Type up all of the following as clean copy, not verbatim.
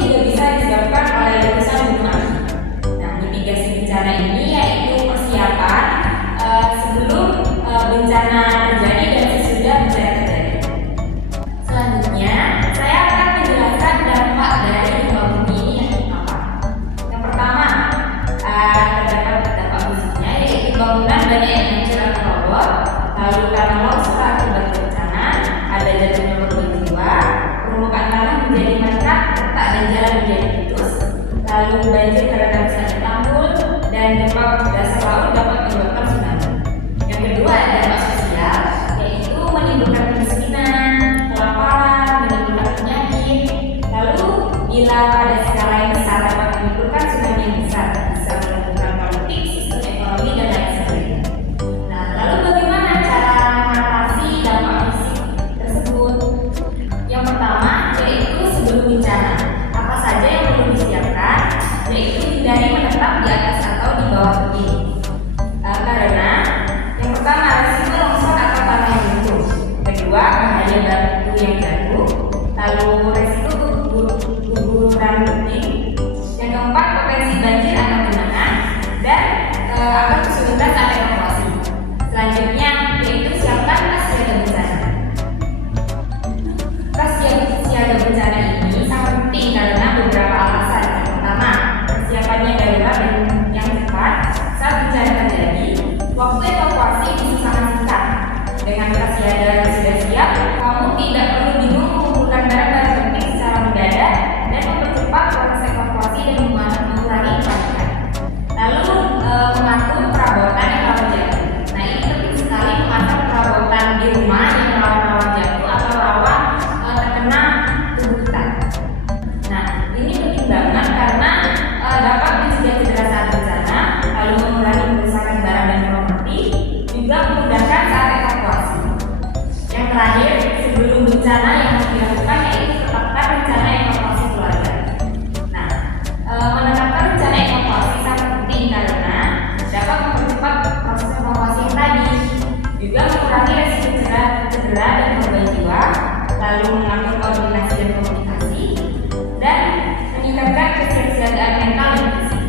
juga bisa disebabkan oleh letusan gunung api. Nah, mitigasi bencana ini yaitu persiapan sebelum bencana terjadi dan sesudah bencana terjadi. Selanjutnya, saya akan menjelaskan dampak dari gempa bumi ini apa. Yang pertama, terdapat dampak fisiknya yaitu bangunan banyak yang hancur atau roboh, lalu karena longsor akibat bencana, ada jatuhnya korban jiwa, permukaan tanah menjadi mangkrak, retak dan jalan menjadi putus, lalu banjir karena rusaknya tanggul, dan gempa dasar laut dapat menyebabkan tsunami. Yang kedua, dampak sosial yaitu menimbulkan kemiskinan, kelaparan, menimbulkan penyakit. Lalu bila pada skala yang besar dapat menimbulkan tsunami yang besar, bisa menimbulkan politik, sistem ekonomi dan lain sebagainya. Nah, lalu bagaimana cara mengatasi dampak fisik tersebut? Yang pertama yaitu sebelum bencana, apa saja yang perlu disiapkan? Yaitu hindari menetap di atas atau di bawah tebing. Karena yang pertama risiko longsor atau tanah yang runtuh. Kedua, bahaya batu yang jatuh. Lalu risiko guguran tebing. Yang keempat, potensi banjir atau genangan dan akan kesulitan saat evakuasi. Selanjutnya yaitu siapkan tas siaga bencana. Tas siaga bencana ini sangat penting karena beberapa alasan. Yang pertama, persiapannya darurat dan yang cepat saat bencana terjadi. Waktu evakuasi bisa sangat singkat. Dengan tas siaga yang sudah siap, kamu tidak perlu bingung mengumpulkan barang-barang penting secara mendadak dan mempercepat proses evakuasi dan mengurangi kepanikan. Lalu mengatur perabotan yang rawan jatuh. Nah, ini penting sekali mengatur perabotan di rumah yang rawan jatuh atau rawan terkena tubuh kita. Nah, ini penting banget karena dapat mencegah cedera saat bencana, lalu mengurangi kerusakan barang dan properti, juga memudahkan saat evakuasi. Yang terakhir, sebelum bencana yang harus dilakukan yaitu tetapkan rencana evakuasi keluarga. Nah, menetapkan rencana evakuasi sangat penting karena dapat mempercepat proses evakuasi yang tadi, juga mengurangi resiko cedera dan korban jiwa, lalu mengatur koordinasi dan komunikasi, dan meningkatkan kesiapsiagaan mental dan fisik.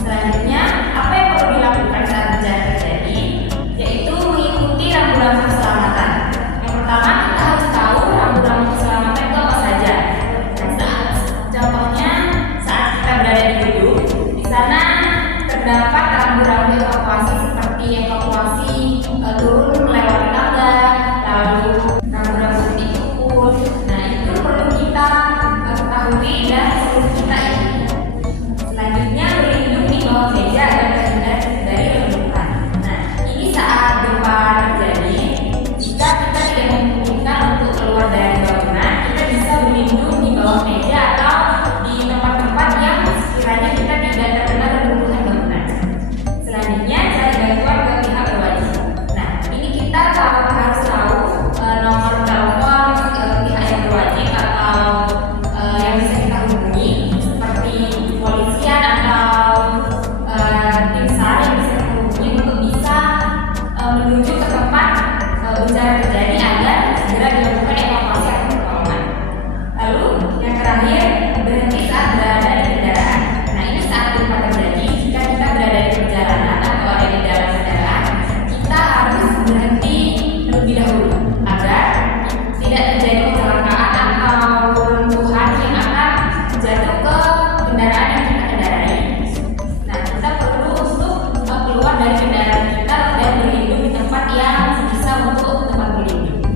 Selanjutnya, apa yang perlu dilakukan saat bencana terjadi? Yaitu mengikuti rambu-rambu keselamatan. Yang pertama, kita harus tahu rambu-rambu keselamatan itu apa saja. Nah, contohnya saat kita berada di gedung, di sana terdapat rambu-rambu evakuasi seperti evakuasi turun melewati tangga, lalu rambu-rambu titik kumpul. Nah, itu perlu kita ketahui dan perlu kita ikuti. Selanjutnya, berlindung di bawah meja agar terhindar dari letusan. Nah, ini saat gempa terjadi, jika kita tidak memungkinkan untuk keluar dari bangunan, kita bisa berlindung di bawah meja atau di tempat-tempat yang sekiranya kita tidak terkena reruntuhan bangunan. Selanjutnya, cari bantuan ke pihak berwajib. Nah, ini kita harus tahu nomor telepon pihak yang berwajib atau yang bisa kita hubungi seperti kepolisian atau tim SAR yang bisa kita hubungi untuk bisa menuju ke tempat bencana terjadi agar segera dilakukan evakuasi atau pertolongan. Lalu yang terakhir, berhenti saat berada di kendaraan. Nah, ini saat gempa terjadi, jika kita berada di perjalanan atau ada di dalam kendaraan, kita harus berhenti terlebih dahulu agar tidak terjadi kecelakaan atau runtuhan yang akan jatuh ke kendaraan yang kita kendarai. Nah, kita perlu untuk keluar dari kendaraan kita dan berlindung di tempat yang bisa untuk tempat berlindung.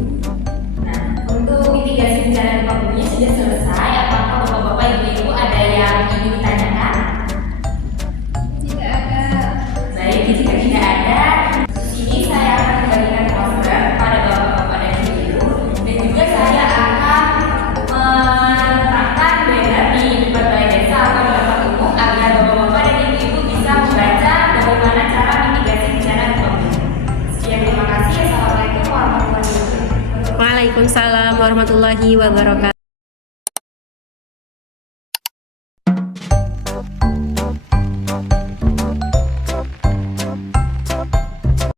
Nah, untuk mitigasi bencana gempa bumi sudah selesai. Apakah bapak-bapak, ibu-ibu ada yang ingin ditanyakan? Tidak ada. Baik, jika tidak ada, di sini saya akan membagikan poster kepada bapak-bapak dan ibu-ibu, dan juga saya akan meletakkan banner di depan balai desa atau di tempat umum agar bapak-bapak dan ibu-ibu bisa membaca bagaimana cara mitigasi bencana gempa bumi. Sekian, terima kasih. Assalamualaikum warahmatullahi wabarakatuh. Waalaikumsalam warahmatullahi wabarakatuh.